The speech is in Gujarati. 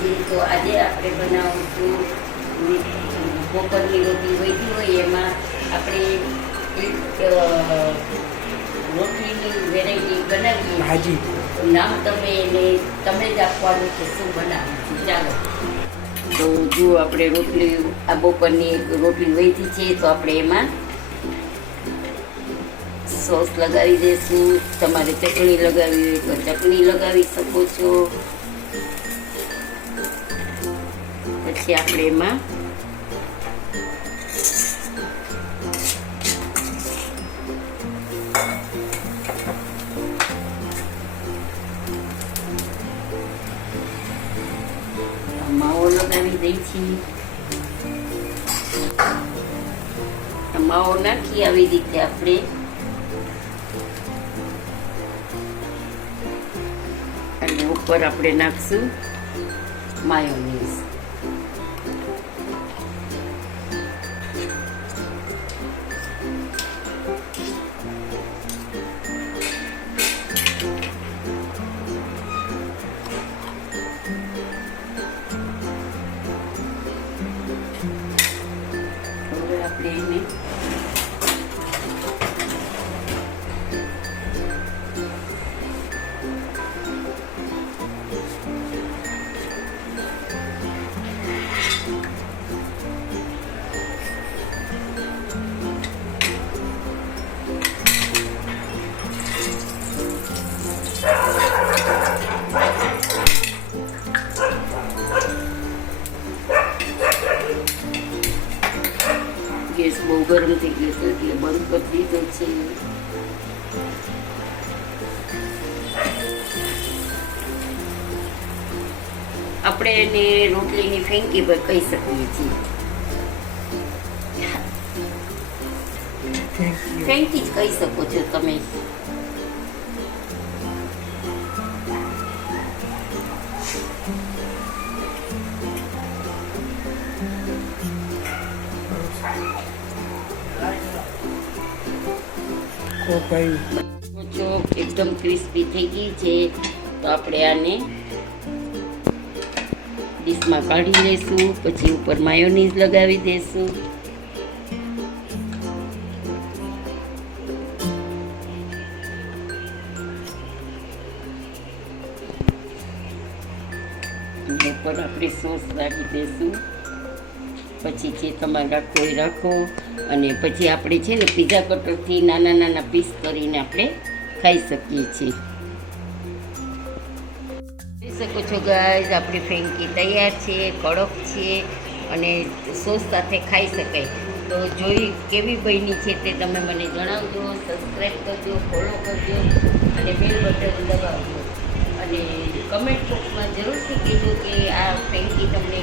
છે. તો આજે આપણે બનાવશું બપોરની રોટલી વધી હોય એમાં આપણે એક રોટલીની વેરાયટી બનાવીએ ભાજી. તો નામ તમે જ આપવાનું કે શું બનાવવું છે. ચાલો તો જો આપણે રોટલી આ બપોરની રોટલી વધી છે તો આપણે એમાં સોસ લગાવી દઈશું. તમારે ચટણી લગાવી હોય તો ચટણી લગાવી શકો છો. પછી આપણે એમાં માવો લગાવી દઈ છીએ. માવો નાખી આવી રીતે આપણે અને ઉપર આપણે નાખશું માયોનીઝ. હવે આપણે એને ગેસ બહુ ગરમ થઈ ગયો હતો એટલે બંધ કરી દીધો છે. આપણે એને રોટલીની ફેંકી પર કહી શકીએ છીએ. ફેંકી જ કહી શકો છો તમે. એકદમ ક્રિસ્પી થઈ ગઈ છે તો આપણે આને ડીશમાં કાઢી લઈશું. પછી ઉપર માયોનીઝ લગાવી દઈશું. ઉપર આપણે સોસ નાખી દઈશું. પછી જે તમારે રાખવો એ રાખો. અને પછી આપણે છે ને પીઝા કટરથી નાના નાના પીસ કરીને આપણે ખાઈ શકીએ છીએ. જોઈ શકો છો ગાઈઝ, આપણી ફ્રેન્કી તૈયાર છે, કડક છે અને સોસ સાથે ખાઈ શકાય. તો જોઈ કેવી બની છે તે તમે મને જણાવજો. સબસ્ક્રાઈબ કરજો, ફોલો કરજો અને બેલ બટન દબાવજો. અને કમેન્ટ બોક્સમાં જરૂરથી કહેજો કે આ ફ્રેન્કી તમને